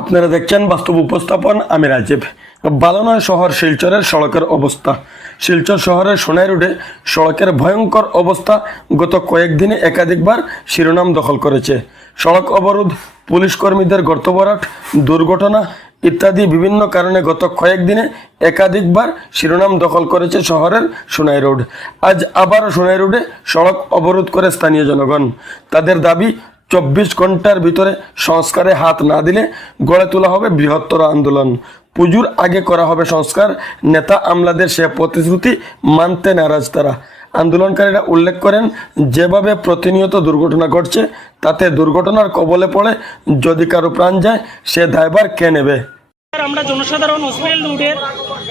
আপনারা দেখছেন বাস্তব উপস্থাপন। আমি রাজীব। বালনয় শহর শিলচরের সড়কের অবস্থা। শিলচর শহরের সোনাই রোডে সড়কের ভয়ঙ্কর অবস্থা গত কয়েকদিনে একাধিকবার শিরোনাম দখল করেছে। সড়ক অবরোধ, পুলিশ কর্মীদের গর্ত ভরাট, দুর্ঘটনা ইত্যাদি বিভিন্ন কারণে গত কয়েকদিনে একাধিকবার শিরোনাম দখল করেছে শহরের সোনাই রোড। আজ আবারও সোনাই রোডে সড়ক অবরোধ করে স্থানীয় জনগণ। তাদের দাবি, 24 ঘন্টার ভিতরে সংস্কারে হাত না দিলে গড়ে তোলা হবে বৃহত্তর আন্দোলন। পুজোর আগে করা হবে সংস্কার। নেতা আমলাদের সে প্রতিশ্রুতি মানতে নারাজ তারা। আন্দোলনকারীরা উল্লেখ করেন, যেভাবে প্রতিনিয়ত দুর্ঘটনা ঘটছে তাতে দুর্ঘটনার কবলে পড়ে যদি কারো প্রাণ যায় সে দায়ভার কে নেবে। আমরা জনসাধারণ হসপিটাল রুটের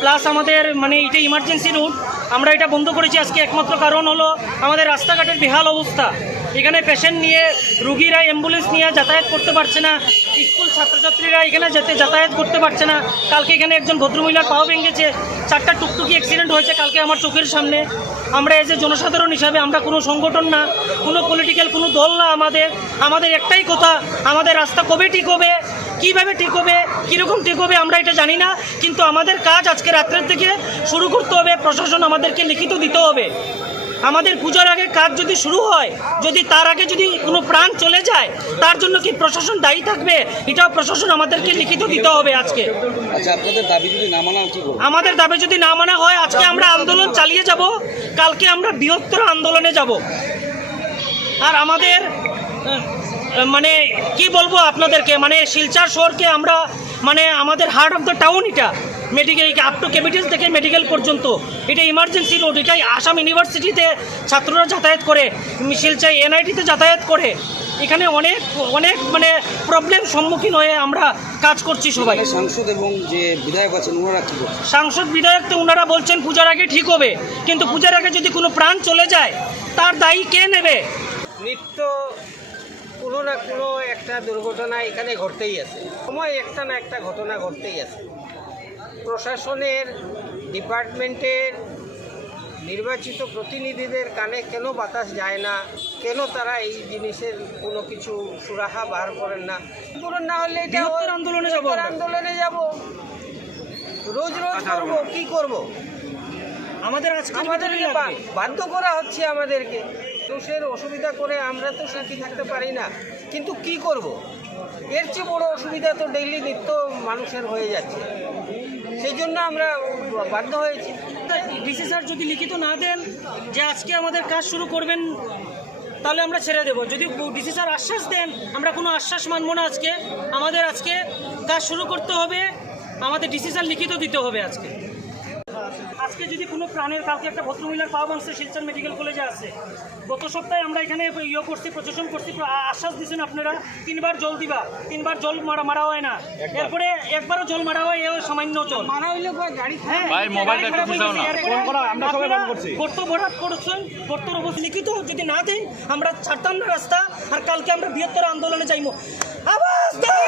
প্লাস আমাদের এটা ইমার্জেন্সি রুট আমরা এটা বন্ধ করেছি। আজকে একমাত্র কারণ হলো আমাদের রাস্তাঘাটের বেহাল অবস্থা। এখানে পেশেন্ট নিয়ে রুগীরা অ্যাম্বুলেন্স নিয়ে যাতায়াত করতে পারছে না, স্কুল ছাত্রছাত্রীরা এখানে যাতায়াত করতে পারছে না। কালকে এখানে একজন ভদ্রমহিলার পাও ভেঙেছে, 4টা টুকটুকি অ্যাক্সিডেন্ট হয়েছে কালকে আমার চোখের সামনে। আমরা এজ এ জনসাধারণ হিসাবে, আমরা কোনো সংগঠন না, কোনো পলিটিক্যাল কোনো দল না, আমাদের একটাই কথা, আমাদের রাস্তা কবে ঠিক হবে, কীভাবে ঠিক হবে, কীরকম ঠিক হবে আমরা এটা জানি না, কিন্তু আমাদের কাজ আজকে রাত্রের থেকে শুরু করতে হবে। প্রশাসন আমাদেরকে লিখিত দিতে হবে। আমাদের পূজার আগে কাজ যদি শুরু হয়, যদি তার আগে যদি কোনো প্রাণ চলে যায়, তার জন্য কি প্রশাসন দায়ী থাকবে? এটাও প্রশাসন আমাদেরকে লিখিত দিতে হবে আজকে। আচ্ছা, আপনাদের দাবি যদি না মানা কি করবে? আমাদের দাবি যদি না মানা হয়, আজকে আমরা আন্দোলন চালিয়ে যাব, কালকে আমরা বৃহত্তর আন্দোলনে যাব। আর আমাদের কি বলবো আপনাদেরকে, শিলচর শহরকে আমরা আমাদের হার্ট অফ দ্য টাউন, এটা মেডিকেল আপ টু ক্যাপিটাল থেকে মেডিকেল পর্যন্ত এটা ইমার্জেন্সি রোড। এটাই আসাম ইউনিভার্সিটিতে ছাত্ররা যাতায়াত করে, শিলচর এনআইটিতে যাতায়াত করে। এখানে অনেক অনেক প্রবলেম সম্মুখীন হয়ে আমরা কাজ করছি সবাই। সাংসদ এবং যে বিধায়ক আছেন ওনারা কি বলছেন? সাংসদ বিধায়ক তো ওনারা বলছেন পূজার আগে ঠিক হবে, কিন্তু পূজার আগে যদি কোনো প্রাণ চলে যায় তার দায়ী কে নেবে? নিত্য কোনো না কোনো একটা দুর্ঘটনা এখানে ঘটতেই আছে, সময় একটা না একটা ঘটনা ঘটতেই আছে। প্রশাসনের ডিপার্টমেন্টের নির্বাচিত প্রতিনিধিদের কানে কেন বাতাস যায় না? কেন তারা এই জিনিসের কোনো কিছু সুরাহা বার করেন না? পূরণ না হলে আন্দোলনে যাব, রোজ করবো, কি করব? আমাদের বাধ্য করা হচ্ছে আমাদেরকে। মানুষের অসুবিধা করে আমরা তো সুখী থাকতে পারি না, কিন্তু কি করব? এর চেয়ে বড় অসুবিধা তো ডেইলি নিত্য মানুষের হয়ে যাচ্ছে, সেই জন্য আমরা বাধ্য হয়েছি। ডিসি স্যার যদি লিখিত না দেন যে আজকে আমাদের কাজ শুরু করবেন, তাহলে আমরা ছেড়ে দেবো। যদি ডিসি স্যার আশ্বাস দেন, আমরা কোনো আশ্বাস মানব না। আমাদের আজকে কাজ শুরু করতে হবে, আমাদের ডিসি স্যার লিখিত দিতে হবে। আজকে যদি কোনো প্রাণের, কালকে একটা ভদ্রমহিলার পা ভাঙছে শিলচর মেডিকেল কলেজে আছে। গত সপ্তাহে আমরা এখানে করছি, প্রশাসন করছি, আশ্বাস দিচ্ছেন আপনারা 3বার জল দিবা, 3বার জল মারা হয় না। এরপরে একবারও জল মারা হয়, এ সামান্য জল মারা হইলে গাড়ি গর্ত ভরাট করছেন। গর্তর অবস্থা লিখিত যদি না দেন আমরা ছাড়তাম না রাস্তা। আর কালকে আমরা বৃহত্তর আন্দোলনে যাইব। আওয়াজ দাও!